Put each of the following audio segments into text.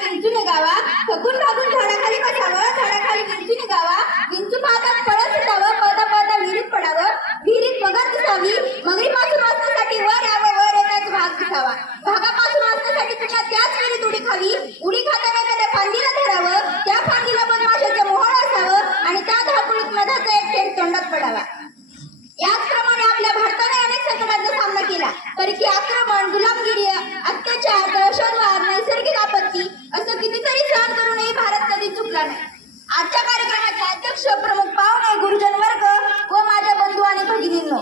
विंचू निघावा, थकून भागून झाडाखाली बसावं, झाडाखाली विंचू निघावा, विंचू पाहतात पळत सुटावं, पळता पळता विहिरीत पडावं, विहिरीत मगर दिसावी, मगरीपासून वाचण्यासाठी वर यावं, वर येताच भाग दिसावा, भागापासून वाचण्यासाठी पुन्हा त्याच विहिरीत उडी खावी, उडी खाताना एखाद्या फांदीला धरावं, त्या फांदीला मधमाशाचं मोहळ असावं आणि त्या धाकुळीत मधाचा एक थेंब तोंडात पडावा. याचप्रमाणे आपल्या भारताने अनेक संकटांचा सामना केला. परकीय आक्रमण, गुलामगिरी, अत्याचार, दहशतवाद, नैसर्गिक आपत्ती असं कितीतरी सहन करूनही भारत कधी चुकला नाही. आजच्या कार्यक्रमाचे अध्यक्ष, प्रमुख पाहुणे, गुरुजन वर्ग व माझ्या बंधू आणि भगिनींनो,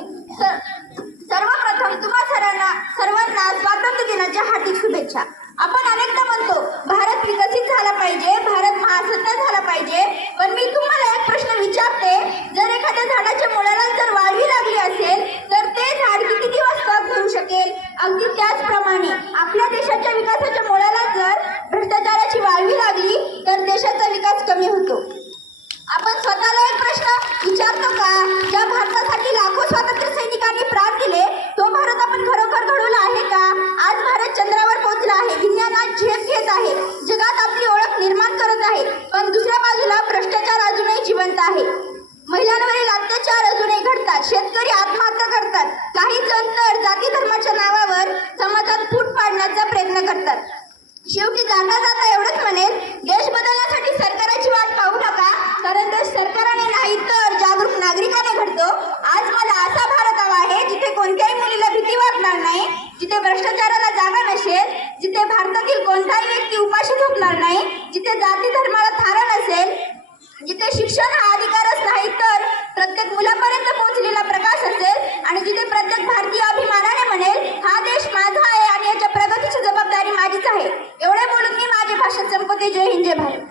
सर्वप्रथम तुम्हा सर्वांना स्वातंत्र्य दिनाच्या हार्दिक शुभेच्छा. आपण अनेकदा म्हणतो भारत विकसित झाला पाहिजे, भारत महासत्ता झाला पाहिजे, पण मी तुम्हाला एक प्रश्न विचारते, जर एखाद्या झाडाच्या मुळाला जर वाळवी लागली असेल तर ते झाड किती दिवस तग धरू शकेल? अगदी त्याचप्रमाणे आपल्या देशाच्या विकासाच्या मुळाला जर भ्रष्टाचाराची वाळवी लागली तर देशाचा विकास कमी होतो. आपण स्वतःला एक प्रश्न विचारतो का, ज्या भारतासाठी लाखो स्वातंत्र्य सैनिकांनी प्राण दिले तो भारत आपण खरोखर घडवला आहे का? आज भारत चंद्रावर पोहोचला आहे, विज्ञानात झेप घेत आहे, जगात आपली ओळख निर्माण करत आहे, पण दुसऱ्या बाजूला भ्रष्टाचार अजूनही जिवंत आहे. महिलांवरील अत्याचार अजूनही घडतात, शेतकरी आत्महत्या करतात, काही जण तर जाती धर्माच्या नावावर समाजात फूट पाडण्याचा प्रयत्न करतात. शेवटी जाता जाता एवढंच म्हणेल, देश बदलण्यासाठी सरकाराची वाट पाहू नका, कारण देश सरकारने नाही तर जागरूक नागरिकाने घडतो. आज मला असा भारत हवा आहे जिथे कोणत्याही मुलीला भीती वाटणार नाही, जिथे भ्रष्टाचाराला जागा नसेल, जिथे भारतातील कोणताही व्यक्ती उपाशी झोपणार नाही, जिथे जाती धर्माला थारा नसेल, जिथे शिक्षण हा अधिकारच नाही तर प्रत्येक मुलापर्यंत पोहोचलेला प्रकाश असेल आणि जिथे प्रत्येक भारतीय अभिमानाने म्हणेल हा देश माझा आहे आणि याच्या प्रगतीची जबाबदारी माझीच आहे. एवढे बोलून मी माझे भाषण संपवते. जय हिंद, जय भारत.